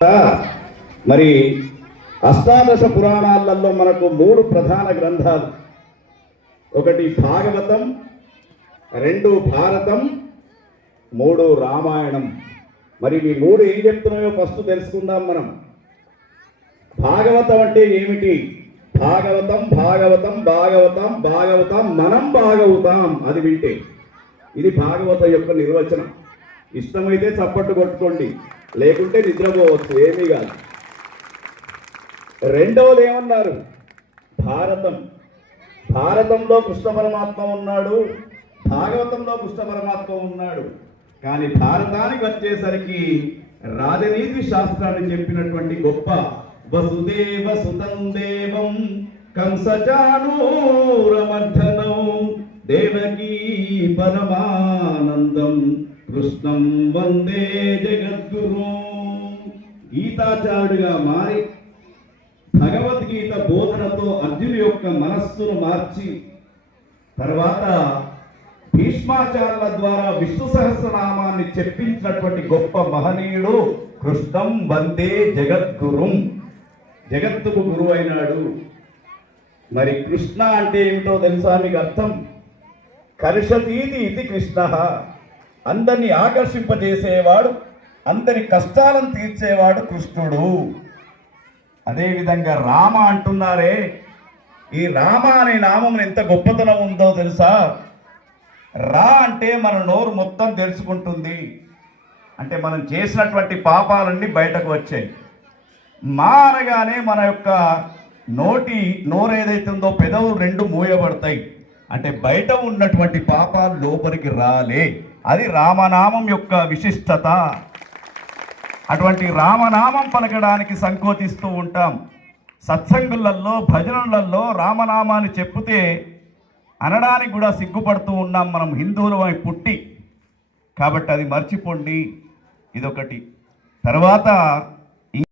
మరి అష్టాదశ పురాణాలలో మనకు 3 ప్రధాన గ్రంథాలు, ఒకటి భాగవతం, 2 భారతం, 3 రామాయణం. మరి ఈ 3 ఏం చెప్తున్నాయో ఫస్ట్ తెలుసుకుందాం మనం. భాగవతం అంటే ఏమిటి? భాగవతం భాగవతం భాగవతం భాగవతం మనం భాగవతాం, అది వింటే ఇది భాగవతం యొక్క నిర్వచనం. ఇష్టమైతే చప్పట్టు కొట్టుకోండి, లేకుంటే నిద్రపోవచ్చు, ఏమీ కాదు. రెండవది ఏమన్నారు? భారతం. భారతంలో కృష్ణ పరమాత్మ ఉన్నాడు, భాగవతంలో కృష్ణ పరమాత్మ ఉన్నాడు. కానీ భారతానికి వచ్చేసరికి రాజనీతి శాస్త్రాన్ని చెప్పినటువంటి గొప్ప వసుదేవ సుతం దేవం కంసచాణూరమర్ధనం దేవకీ పరమానందం కృష్ణం వందే జగద్గురు. గీతాచార్యుడిగా మారి భగవద్గీత బోధనతో అర్జునుడి యొక్క మనస్సును మార్చి, తర్వాత భీష్మాచార్యుల ద్వారా విష్ణు సహస్రనామాన్ని చెప్పించినటువంటి గొప్ప మహనీయుడు కృష్ణం వందే జగద్గురుం, జగత్తుకు గురువు అయినాడు. మరి కృష్ణ అంటే ఏమిటో తెలుసా మీకు అర్థం? కర్షతీతి ఇది కృష్ణ, అందరినీ ఆకర్షింపజేసేవాడు, అందరి కష్టాలను తీర్చేవాడు కృష్ణుడు. అదేవిధంగా రామ అంటున్నారే, ఈ రామ అనే నామం ఎంత గొప్పతనం ఉందో తెలుసా? రా అంటే మన నోరు మొత్తం తెలుసుకుంటుంది, అంటే మనం చేసినటువంటి పాపాలన్నీ బయటకు వచ్చాయి. మా అనగానే మన యొక్క నోరు ఏదైతే ఉందో పెదవులు 2 మూయబడతాయి, అంటే బయట ఉన్నటువంటి పాపాలు లోపలికి రాలే. అది రామనామం యొక్క విశిష్టత. అటువంటి రామనామం పలకడానికి సంకోచిస్తూ ఉంటాం. సత్సంగులలో, భజనలలో రామనామాన్ని చెప్తే అనడానికి కూడా సిగ్గుపడుతూ ఉన్నాం మనం హిందువులమై పుట్టి. కాబట్టి అది మర్చిపోండి, ఇదొకటి. తర్వాత